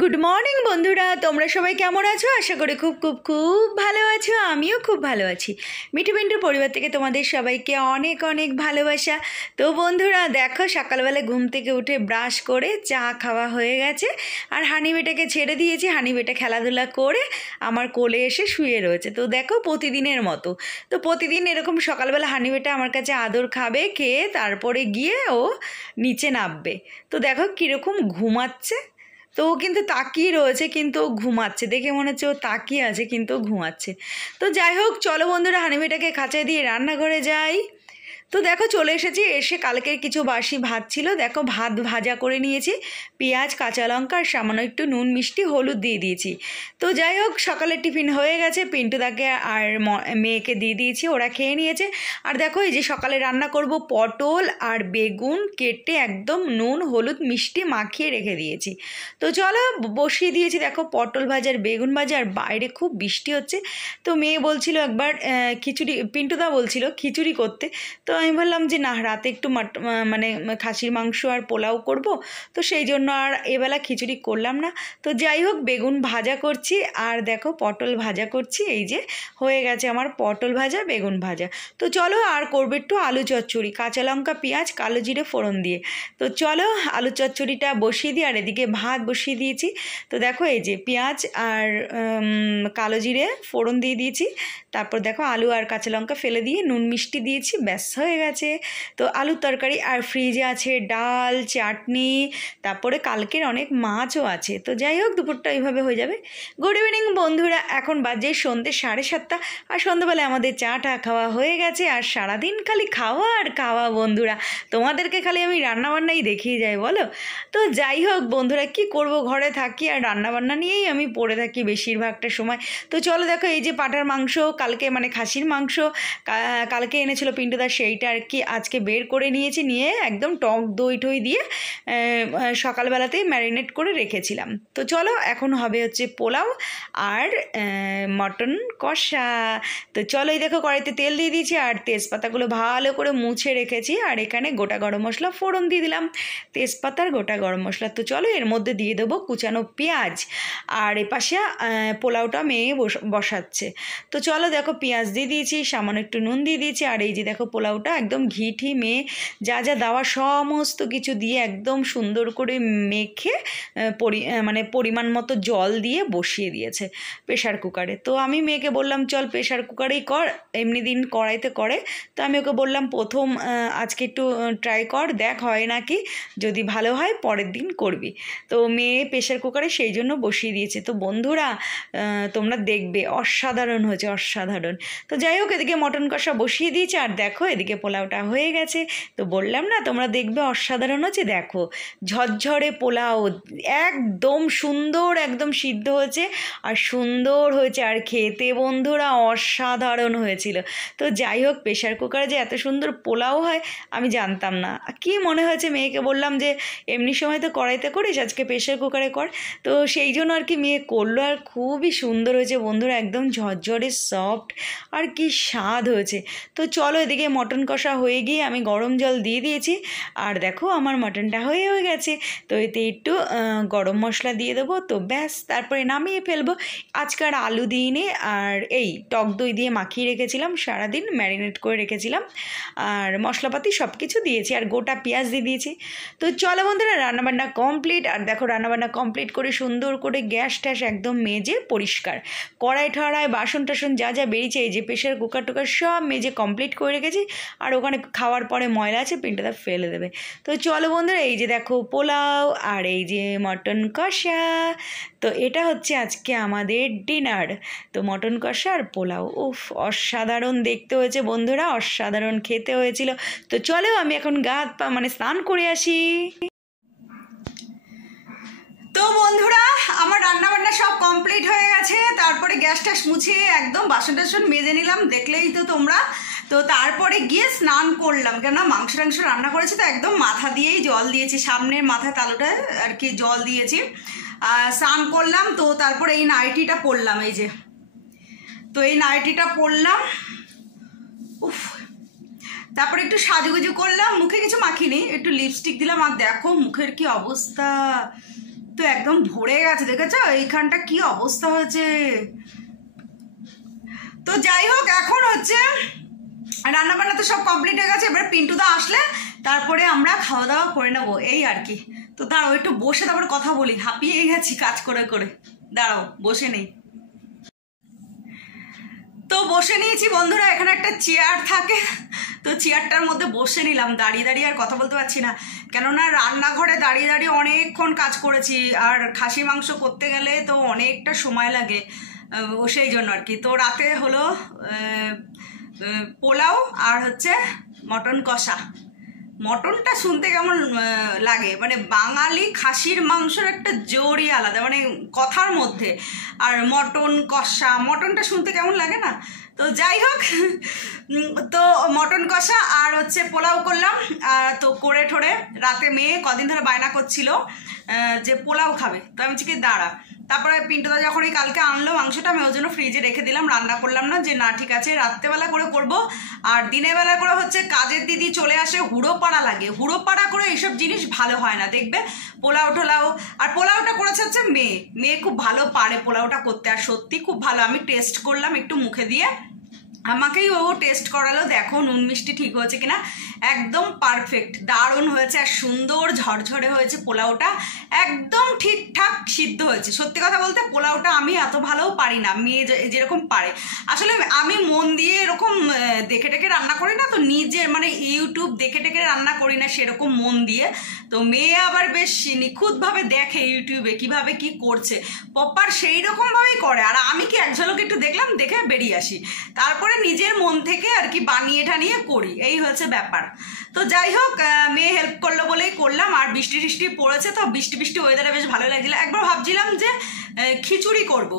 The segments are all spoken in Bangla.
গুড মর্নিং বন্ধুরা, তোমরা সবাই কেমন আছো? আশা করি খুব খুব খুব ভালো আছো। আমিও খুব ভালো আছি। মিঠু পিন্টুর পরিবার থেকে তোমাদের সবাইকে অনেক অনেক ভালোবাসা। তো বন্ধুরা দেখো, সকালবেলা ঘুম থেকে উঠে ব্রাশ করে চা খাওয়া হয়ে গেছে, আর হানি বেটাকে ছেড়ে দিয়েছি। হানি বেটা খেলাধুলা করে আমার কোলে এসে শুয়ে রয়েছে। তো দেখো, প্রতিদিনের মতো তো প্রতিদিন এরকম সকালবেলা হানি বেটা আমার কাছে আদর খাবে, খেয়ে তারপরে গিয়ে ও নিচে নামবে। তো দেখো কীরকম ঘুমাচ্ছে। তো ও কিন্তু তাকিয়ে রয়েছে, কিন্তু ও ঘুমাচ্ছে। দেখে মনে হচ্ছে ও তাকিয়ে আছে, কিন্তু ও ঘুমাচ্ছে। তো যাই হোক, চলো বন্ধুরা, হানিমেটাকে খাঁচায় দিয়ে রান্নাঘরে যাই। তো দেখো চলে এসেছি। এসে কালকের কিছু বাসি ভাত ছিল, দেখো ভাত ভাজা করে নিয়েছি। পেঁয়াজ, কাঁচা লঙ্কা আর সামান্য একটু নুন, মিষ্টি, হলুদ দিয়ে দিয়েছি। তো যাই হোক, সকালের টিফিন হয়ে গেছে। পিন্টুদাকে আর মেয়েকে দিয়ে দিয়েছি, ওরা খেয়ে নিয়েছে। আর দেখো, এই যে সকালে রান্না করব, পটল আর বেগুন কেটে একদম নুন, হলুদ, মিষ্টি মাখিয়ে রেখে দিয়েছি। তো চলো বসিয়ে দিয়েছি। দেখো, পটল ভাজা আর বেগুন ভাজা। আর বাইরে খুব বৃষ্টি হচ্ছে। তো মেয়ে বলছিল একবার খিচুড়ি, পিন্টুদা বলছিল খিচুড়ি করতে। তো আমি বললাম যে না, রাতে একটু মানে খাসির মাংস আর পোলাও করব। তো সেই জন্য আর এবেলা খিচুড়ি করলাম না। তো যাই হোক, বেগুন ভাজা করছি আর দেখো পটল ভাজা করছি। এই যে হয়ে গেছে আমার পটল ভাজা, বেগুন ভাজা। তো চলো, আর করবো একটু আলু চচ্চড়ি, কাঁচা লঙ্কা, পেঁয়াজ, কালো জিরে ফোড়ন দিয়ে। তো চলো আলু চচ্চড়িটা বসিয়ে দিই। আর এদিকে ভাত বসিয়ে দিয়েছি। তো দেখো, এই যে পেঁয়াজ আর কালো জিরে ফোড়ন দিয়ে দিয়েছি। তারপর দেখো আলু আর কাঁচা লঙ্কা ফেলে দিয়ে নুন মিষ্টি দিয়েছি, ব্যাস হয়ে গেছে। তো আলুর তরকারি। আর ফ্রিজে আছে ডাল, চাটনি, তারপরে কালকের অনেক মাছও আছে। তো যাই হোক, দুপুরটা এইভাবে হয়ে যাবে। গুড ইভিনিং বন্ধুরা, এখন বাজে সন্ধ্যে 7:30। আর সন্ধ্যাবেলায় আমাদের চাটা খাওয়া হয়ে গেছে। আর সারাদিন খালি খাওয়া আর খাওয়া বন্ধুরা। তোমাদেরকে খালি আমি রান্নাবান্নাই দেখিয়ে যাই, বলো। তো যাই হোক বন্ধুরা, কি করব, ঘরে থাকি আর রান্নাবান্না নিয়েই আমি পড়ে থাকি বেশিরভাগটা সময়। তো চলো দেখো, এই যে পাঁঠার মাংস কালকে, মানে খাসির মাংস কালকে এনেছিল পিন্টুদা, সেইটা আর কি আজকে বের করে নিয়েছি। নিয়ে একদম টক দই টই দিয়ে সকালবেলাতেই ম্যারিনেট করে রেখেছিলাম। তো চলো, এখন হবে হচ্ছে পোলাও আর মটন কষা। তো চলো, এই দেখো কড়াইতে তেল দিয়ে দিয়েছি আর তেজপাতাগুলো ভালো করে মুছে রেখেছি। আর এখানে গোটা গরম মশলা ফোড়ন দিয়ে দিলাম, তেজপাতার গোটা গরম মশলা। তো চলো, এর মধ্যে দিয়ে দেবো কুচানো পেঁয়াজ। আর এপাশে পোলাওটা মেয়ে বসাচ্ছে। তো চলো দেখো, পেঁয়াজ দিয়ে দিয়েছি, সামান্য একটু নুন দিয়ে দিয়েছি। আর এই যে দেখো, পোলাওটা একদম ঘি ঠি মেয়ে যা যা দেওয়া সমস্ত কিছু দিয়ে একদম সুন্দর করে মেখে মানে পরিমাণ মতো জল দিয়ে বসিয়ে দিয়েছে প্রেশার কুকারে। তো আমি মেয়েকে বললাম চল প্রেশার কুকারেই কর, এমনি দিন কড়াইতে করে। তো আমি ওকে বললাম প্রথম আজকে একটু ট্রাই কর, দেখ হয় নাকি, যদি ভালো হয় পরের দিন করবি। তো মেয়ে প্রেশার কুকারে সেই জন্য বসিয়ে দিয়েছে। তো বন্ধুরা তোমরা দেখবে, অসাধারণ হয়েছে, অসাধারণ। তো যাই হোক, এদিকে মটন কষা বসিয়ে দিয়েছে। আর দেখো, এদিকে পোলাওটা হয়ে গেছে। তো বললাম না, তোমরা দেখবে অসাধারণ হচ্ছে। দেখো, ঝরঝরে পোলাও, একদম সুন্দর, একদম সিদ্ধ হয়েছে আর সুন্দর হয়েছে। আর খেতে বন্ধুরা অসাধারণ হয়েছিল। তো যাই হোক, প্রেশার কুকারে যে এত সুন্দর পোলাও হয় আমি জানতাম না। কি মনে হয়েছে, মেয়েকে বললাম যে এমনি সময় তো কড়াইতে করিস, আজকে প্রেশার কুকারে কর। তো সেই জন্য আর কি মেয়ে করলো। আর খুবই সুন্দর হয়েছে বন্ধুরা, একদম ঝরঝরে সফট, আর কি স্বাদ হয়েছে। তো চলো, এদিকে মটন কষা হয়ে গিয়ে আমি গরম জল দিয়ে দিয়েছি। আর দেখো, আমার মটনটা হয়ে গেছে। তো এতে একটু গরম মশলা দিয়ে দেবো, তো ব্যাস তারপরে নামিয়ে ফেলবো। আজকাল আলু দিইনি, আর এই টক দই দিয়ে মাখিয়ে রেখেছিলাম, সারাদিন ম্যারিনেট করে রেখেছিলাম। আর মশলাপাতি সব কিছু দিয়েছি, আর গোটা পেঁয়াজ দিয়ে দিয়েছি। তো চলো বন্ধুরা, রান্নাবান্না কমপ্লিট। আর দেখো, রান্নাবান্না কমপ্লিট করে সুন্দর করে গ্যাস ট্যাস একদম মেজে পরিষ্কার, কড়াই ঠড়াই বাসন টাসন যা যা বেরিয়েছে, এই যে প্রেশার কুকার টুকার সব মেজে কমপ্লিট করে রেখেছি। আর ওখানে খাওয়ার পরে ময়লা আছে, পিন্টুদা ফেলে দেবে। তো চলো বন্ধুরা, এই যে দেখো পোলাও আর এই যে মটন কষা। তো এটা হচ্ছে আজকে আমাদের ডিনার। তো মটন কষা আর পোলাও, উফ, অসাধারণ দেখতে হয়েছে বন্ধুরা, অসাধারণ খেতে হয়েছিল। তো চলো, আমি এখন গা হাত পা মানে স্নান করে আসি। তো বন্ধুরা, আমার রান্নাবান্না সব কমপ্লিট হয়ে গেছে। তারপরে গ্যাস ট্যাস মুছে একদম বাসন টাসন মেজে নিলাম, দেখলেই তো তোমরা। তো তারপরে গিয়ে স্নান করলাম, কেননা মাংস টাংস রান্না করেছি। তো একদম মাথা দিয়েই জল দিয়েছি, সামনের মাথা তালুটায় আর কি জল দিয়েছি। স্নান করলাম। তো তারপরে এই নাইটিটা পরলাম, এই যে, তো এই নাইটিটা পরলাম। উফ, তারপরে একটু সাজুগুজু করলাম, মুখে কিছু মাখিনি, একটু লিপস্টিক দিলাম। আর দেখো মুখের কি অবস্থা, তো একদম ভরে গেছে, দেখেছো এইখানটা কি অবস্থা হয়েছে। তো যাই হোক, এখন হচ্ছে রান্না বান্না তো সব কমপ্লিট হয়ে গেছে, এবার পিন্টুদা আসলে তারপরে আমরা খাওয়া দাওয়া করে নেবো, এই আর কি। তো দাঁড়াও একটু বসে তারপরে কথা বলি, হাঁপিয়ে গেছি কাজ করে করে। দাঁড়াও বসে নেই। তো বসে নিয়েছি বন্ধুরা, এখানে একটা চেয়ার থাকে, তো চেয়ারটার মধ্যে বসে নিলাম। দাঁড়িয়ে দাঁড়িয়ে আর কথা বলতে পারছি না, কেননা রান্নাঘরে দাঁড়িয়ে দাঁড়িয়ে অনেকক্ষণ কাজ করেছি, আর খাসি মাংস করতে গেলে তো অনেকটা সময় লাগে, সেই জন্য আর কি। তো রাতে হলো পোলাও আর হচ্ছে মটন কষা। মটনটা শুনতে কেমন লাগে, মানে বাঙালি খাসির মাংসের একটা জোরই আলাদা, মানে কথার মধ্যে। আর মটন কষা, মটনটা শুনতে কেমন লাগে না। তো যাই হোক, তো মটন কষা আর হচ্ছে পোলাও করলাম। তো করে ঠোরে রাতে মেয়ে কদিন ধরে বায়না করছিল যে পোলাও খাবে, তো আমি কি দাঁড়া। তারপরে পিন্টুদা যখন এই কালকে আনলো মাংসটা, আমি ওই জন্য ফ্রিজে রেখে দিলাম, রান্না করলাম না, যে না ঠিক আছে রাত্রেবেলা করে করব। আর দিনের বেলা করে হচ্ছে কাজের দিদি চলে আসে, হুড়োপাড়া লাগে, হুড়োপাড়া করে এইসব জিনিস ভালো হয় না, দেখবে পোলাও টোলাও। আর পোলাওটা করেছে হচ্ছে মেয়ে খুব ভালো পারে পোলাওটা করতে, আর সত্যি খুব ভালো। আমি টেস্ট করলাম একটু মুখে দিয়ে, আমাকেই ও টেস্ট করালো, দেখো নুন মিষ্টি ঠিক হয়েছে কিনা। একদম পারফেক্ট, দারুণ হয়েছে, আর সুন্দর ঝরঝরে হয়েছে পোলাওটা, একদম ঠিকঠাক সিদ্ধ হয়েছে। সত্যি কথা বলতে পোলাওটা আমি এত ভালোও পারি না, মেয়ে যেরকম পারে। আসলে আমি মন দিয়ে এরকম দেখে টেকে রান্না করি না, তো নিজের মানে ইউটিউব দেখে টেকে রান্না করি না সেরকম মন দিয়ে। তো মেয়ে আবার বেশ নিখুঁতভাবে দেখে ইউটিউবে কিভাবে কি করছে, প্রপার সেই রকমভাবেই করে। আর আমি কি এক ঝলক একটু দেখলাম, দেখে বেরিয়ে আসি, তারপরে নিজের মন থেকে আর কি বানিয়ে ঠানিয়ে করি, এই হচ্ছে ব্যাপার। তো যাই হোক, মেয়ে হেল্প করলো বলেই করলাম। আর বৃষ্টি টিষ্টি পড়েছে, তো বৃষ্টি বৃষ্টি ওয়েদারে বেশ ভালো লাগছিল। একবার ভাবছিলাম যে খিচুড়ি করব,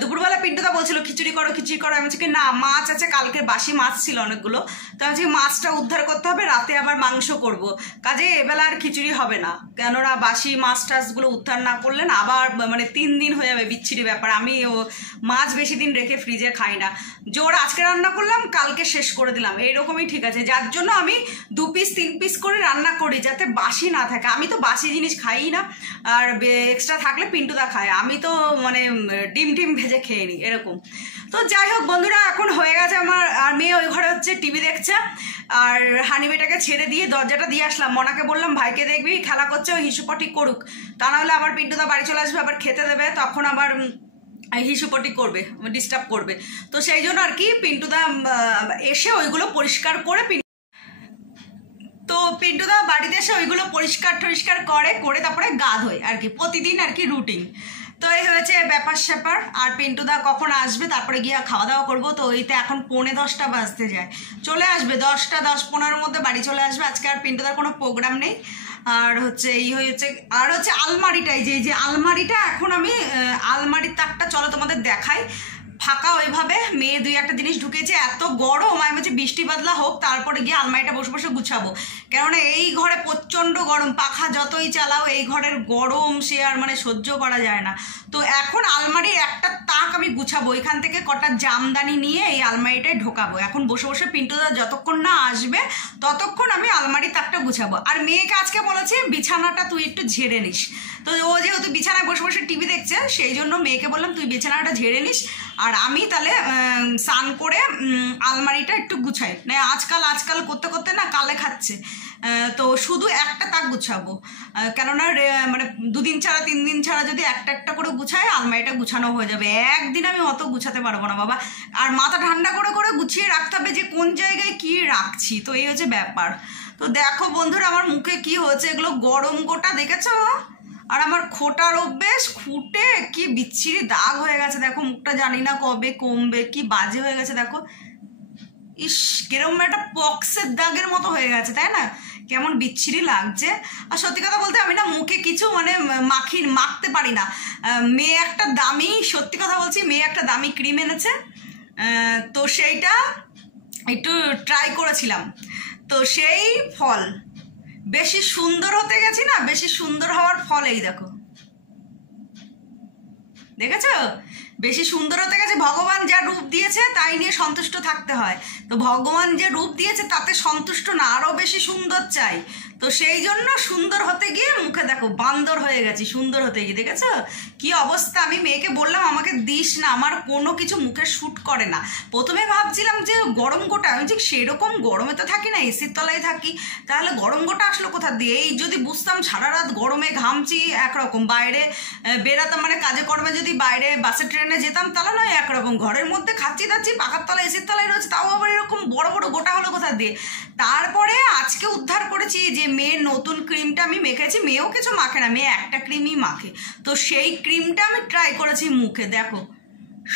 দুপুরবেলা পিন্টুদা বলছিল খিচুড়ি করো খিচুড়ি করো, আমি বলছি না মাছ আছে, কালকের বাসি মাছ ছিল অনেকগুলো, তো আমি মাছটা উদ্ধার করতে হবে, রাতে আবার মাংস করব, কাজে এবেলা আর খিচুড়ি হবে না, কেননা বাসি মাছ টাছগুলো উদ্ধার না করলে না আবার মানে 3 দিন হয়ে যাবে, বিচ্ছিরি ব্যাপার। আমি মাছ বেশি দিন রেখে ফ্রিজে খাই না, জোর আজকে রান্না করলাম কালকে শেষ করে দিলাম, এইরকমই ঠিক আছে। যার জন্য আমি 2 পিস 3 পিস করে রান্না করি, যাতে বাসি না থাকে। আমি তো বাসি জিনিস খাই না, আর এক্সট্রা থাকলে পিন্টুদা খায়, আমি তো মানে ডিম টিম ভেজে খেয়ে নিই এরকম। তো যাই হোক বন্ধুরা, এখন হয়ে গেছে আমার, আর মেয়ে ওই ঘরে হচ্ছে টিভি দেখছে, আর হানিবেটাকে ছেড়ে দিয়ে দরজাটা দিয়ে আসলাম। মনাকে বললাম ভাইকে দেখবি খেলা করছে, ওই হিসুপটি করুক, তা নাহলে আবার পিন্টুদা বাড়ি চলে আসবে, আবার খেতে দেবে, তখন আবার হিসুপটি করবে, ডিস্টার্ব করবে। তো সেই জন্য আর কি পিন্টুদা এসে ওইগুলো পরিষ্কার করে, তো পিন্টুদা বাড়িতে এসে ওইগুলো পরিষ্কার টরিষ্কার করে তারপরে গা ধোয় আর কি, প্রতিদিন আর কি রুটিন। তো এই হয়েছে ব্যাপার স্যাপার। আর পিন্টুদা কখন আসবে তারপরে গিয়ে খাওয়া দাওয়া করবো, তো ওইতে এখন 9:45 বাজতে যায়, চলে আসবে 10টা 10-15 মধ্যে বাড়ি চলে আসবে। আজকে আর পিন্টুদার কোনো প্রোগ্রাম নেই। আর হচ্ছে এই হয়েছে, আর হচ্ছে আলমারিটাই, যে আলমারিটা এখন আমি আলমারির তাকটা চলো তোমাদের দেখাই, ফাঁকা ওইভাবে মেয়ে 2-1টা জিনিস ঢুকেছে, এত গরম, আমি বলছি বৃষ্টি বাদলা হোক তারপরে গিয়ে আলমারিটা বসে বসে গুছাবো, কেননা এই ঘরে প্রচণ্ড গরম, পাখা যতই চালাও এই ঘরের গরম সে আর মানে সহ্য করা যায় না। তো এখন আলমারির একটা তাক আমি গুছাবো, এখান থেকে কটা জামদানি নিয়ে এই আলমারিটায় ঢোকাবো। এখন বসে বসে পিন্টুদা যতক্ষণ না আসবে ততক্ষণ আমি আলমারির তাকটা গুছাবো। আর মেয়েকে আজকে বলেছি বিছানাটা তুই একটু ঝেড়ে নিস, তো ও যেহেতু বিছানায় বসে বসে টিভি দেখছে সেই জন্য মেয়েকে বললাম তুই বিছানাটা ঝেড়ে নিস, আর আমি তাহলে স্নান করে আলমারিটা একটু গুছাই। না আজকাল করতে করতে না কালে খাচ্ছে, তো শুধু একটা তাক গুছাবো, কেননা মানে 2 দিন ছাড়া 3 দিন ছাড়া যদি একটা একটা করে গুছাই আলমারিটা গুছানো হয়ে যাবে, একদিন আমি অত গুছাতে পারবো না বাবা। আর মাথা ঠান্ডা করে করে গুছিয়ে রাখতে হবে যে কোন জায়গায় কি রাখছি, তো এই হচ্ছে ব্যাপার। তো দেখো বন্ধুরা আমার মুখে কি হয়েছে, এগুলো গরম গোটা দেখেছো, আর আমার খোটার অভ্যেস, খুঁটে কি বিচ্ছিরি দাগ হয়ে গেছে, দেখো মুখটা জানি না কবে কমবে, কি বাজে হয়ে গেছে দেখো, ইস কিরকম একটা পক্সের দাগের মতো হয়ে গেছে, তাই না, কেমন বিচ্ছিরি লাগছে। আর সত্যি কথা বলতে আমি না মুখে কিছু মানে মাখতে পারি না। মেয়ে একটা দামি, সত্যি কথা বলছি, মেয়ে একটা দামি ক্রিম এনেছে, তো সেইটা একটু ট্রাই করেছিলাম, তো সেই ফল, বেশি সুন্দর হতে গেছি না, বেশি সুন্দর হওয়ার ফল এই দেখো, দেখেছো বেশি সুন্দর হতে গেছে, ভগবান যা রূপ দিয়েছে তাই নিয়ে সন্তুষ্ট থাকতে হয়। তো ভগবান যে রূপ দিয়েছে তাতে সন্তুষ্ট না, আরও বেশি সুন্দর চাই। তো সেই জন্য সুন্দর হতে গিয়ে মুখে দেখো বান্দর হয়ে গেছি সুন্দর হতে গিয়ে, দেখেছো কি অবস্থা। আমি মেয়েকে বললাম আমাকে দিস না, আমার কোনো কিছু মুখে শ্যুট করে না। প্রথমে ভাবছিলাম যে গরম গোটা, আমি ঠিক সেরকম গরমে তো থাকি না, এসির তলায় থাকি, তাহলে গরম গোটা আসলো কোথা দিয়ে। এই যদি বুঝতাম সারা রাত গরমে ঘামছি একরকম, বাইরে বেরাতাম মানে কাজে কর্মে যদি বাইরে বাসে ট্রেনে যেতাম তাহলে নয় একরকম, ঘরের মধ্যে খাচ্ছি দাচ্ছি পাখার তলায় এসির তলায় রয়েছে, তাও আবার এরকম বড় বড় গোটা হলো কোথা দিয়ে। তারপরে আজকে উদ্ধার করেছি যে মেয়ের নতুন ক্রিমটা আমি মেখেছি, মেয়েও কিছু মাখে না, মেয়ে একটা ক্রিমই মাখে, তো সেই ক্রিমটা আমি ট্রাই করেছি মুখে। দেখো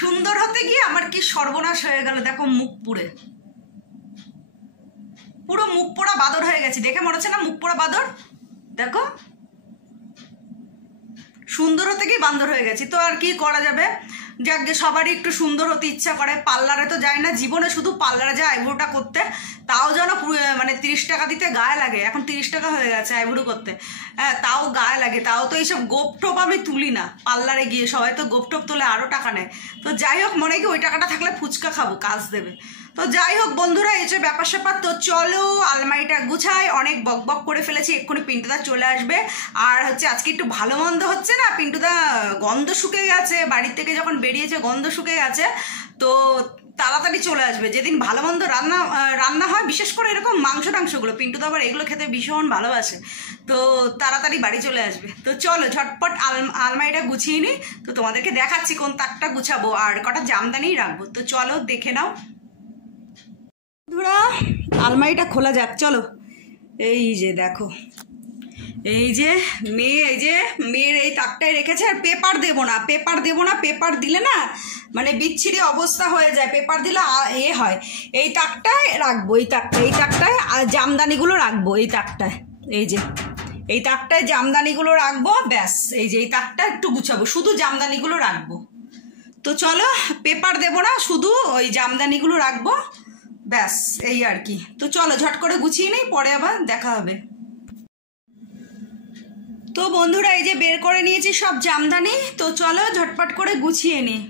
সুন্দর হতে গিয়ে আমার কি সর্বনাশ হয়ে গেল, দেখো মুখ পুড়ে পুরো মুখ পোড়া বাদর হয়ে গেছে, দেখে মনে হচ্ছে না মুখ পোড়া বাদর। দেখো সুন্দর হতে গিয়ে বান্দর হয়ে গেছি, তো আর কি করা যাবে। যাক গে, সবারই একটু সুন্দর হতে ইচ্ছা করে। পার্লারে তো যায় না জীবনে, শুধু পার্লারে যায় আইব্রোটা করতে, তাও যেন মানে 30 টাকা দিতে গায়ে লাগে, এখন 30 টাকা হয়ে গেছে আইব্রো করতে। হ্যাঁ তাও গায়ে লাগে, তাও তো এইসব গোপটোপ আমি তুলি না পার্লারে গিয়ে, সবাই তো গোপটোপ তুলে আরও টাকা নেয়। তো যাই হোক, মনে কি ওই টাকাটা থাকলে ফুচকা খাবো, কাজ দেবে। তো যাই হোক বন্ধুরা, এই যে ব্যাপার স্যাপার। তো চলো আলমারিটা গুছাই, অনেক বক বক করে ফেলেছি, এক্ষুনি পিন্টুদা চলে আসবে। আর হচ্ছে আজকে একটু ভালো মন্দ হচ্ছে না, পিন্টুদা গন্ধ শুকে গেছে, বাড়ির থেকে যখন বেরিয়েছে গন্ধ শুকে গেছে, তো তাড়াতাড়ি চলে আসবে। যেদিন ভালো মন্দ রান্না হয়, বিশেষ করে এরকম মাংস টাংসগুলো, পিন্টুদা আবার এগুলো খেতে ভীষণ ভালোবাসে, তো তাড়াতাড়ি বাড়ি চলে আসবে। তো চলো ঝটপট আলমারিটা গুছিয়ে নিই, তো তোমাদেরকে দেখাচ্ছি কোন তাকটা গুছাবো আর কটা জামদানি রাখবো। তো চলো দেখে নাও বন্ধুরা, আলমারিটা খোলা যাক, চলো। এই যে দেখো, এই যে মেয়ে, এই যে মেয়ের এই তাকটাই রেখেছে। আর পেপার দেবো না, পেপার দেবো না, পেপার দিলে না মানে বিচ্ছিরি অবস্থা হয়ে যায়, পেপার দিলে হয়। এই তাকটায় রাখবো, এই তাকটায় আর জামদানিগুলো রাখবো এই তাকটায়, এই যে এই তাকটায় জামদানিগুলো রাখবো, ব্যাস। এই যে এই তাকটা একটু গুছাবো, শুধু জামদানিগুলো রাখবো। তো চলো, পেপার দেবো না, শুধু ওই জামদানিগুলো রাখবো, ব্যাস এই আর কি। তো চলো ঝট করে গুছিয়ে নেই, পরে আবার দেখা হবে। তো বন্ধুরা, এই যে বের করে নিয়েছি সব জামদানি, তো চলো ঝটপট করে গুছিয়ে নিই।